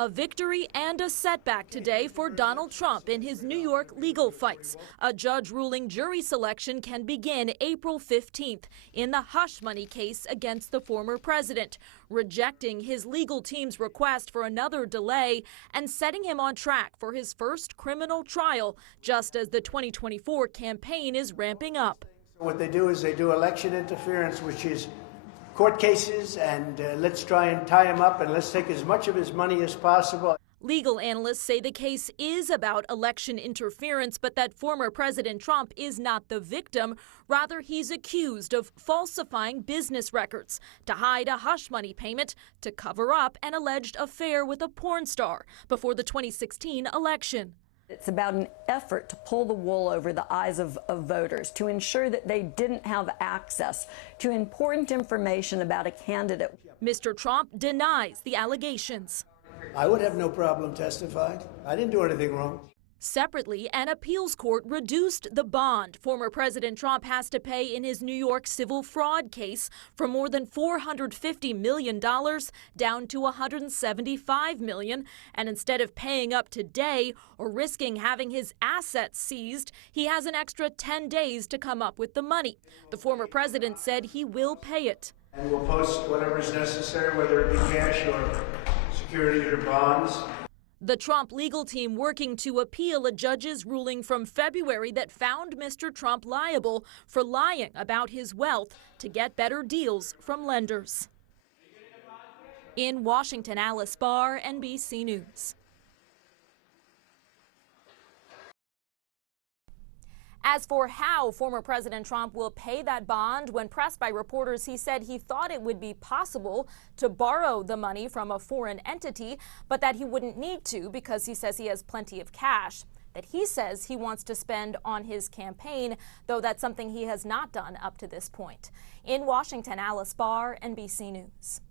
A victory and a setback today for Donald Trump in his New York legal fights. A judge ruling jury selection can begin April 15th in the hush money case against the former president, rejecting his legal team's request for another delay and setting him on track for his first criminal trial, just as the 2024 campaign is ramping up. What they do is they do election interference, which is court cases, and let's try and tie him up and let's take as much of his money as possible. Legal analysts say the case is about election interference, but that former President Trump is not the victim. Rather, he's accused of falsifying business records to hide a hush money payment to cover up an alleged affair with a porn star before the 2016 election. It's about an effort to pull the wool over the eyes of voters, to ensure that they didn't have access to important information about a candidate. Mr. Trump denies the allegations. I would have no problem testifying. I didn't do anything wrong. Separately, an appeals court reduced the bond former President Trump has to pay in his New York civil fraud case from more than $450 million down to $175 million. And instead of paying up today or risking having his assets seized, he has an extra 10 days to come up with the money. The former president said he will pay it. And we'll post whatever is necessary, whether it be cash or securities or bonds. The Trump legal team working to appeal a judge's ruling from February that found Mr. Trump liable for lying about his wealth to get better deals from lenders. In Washington, Alice Barr, NBC News. As for how former President Trump will pay that bond, when pressed by reporters, he said he thought it would be possible to borrow the money from a foreign entity, but that he wouldn't need to because he says he has plenty of cash that he says he wants to spend on his campaign, though that's something he has not done up to this point. In Washington, Alice Barr, NBC News.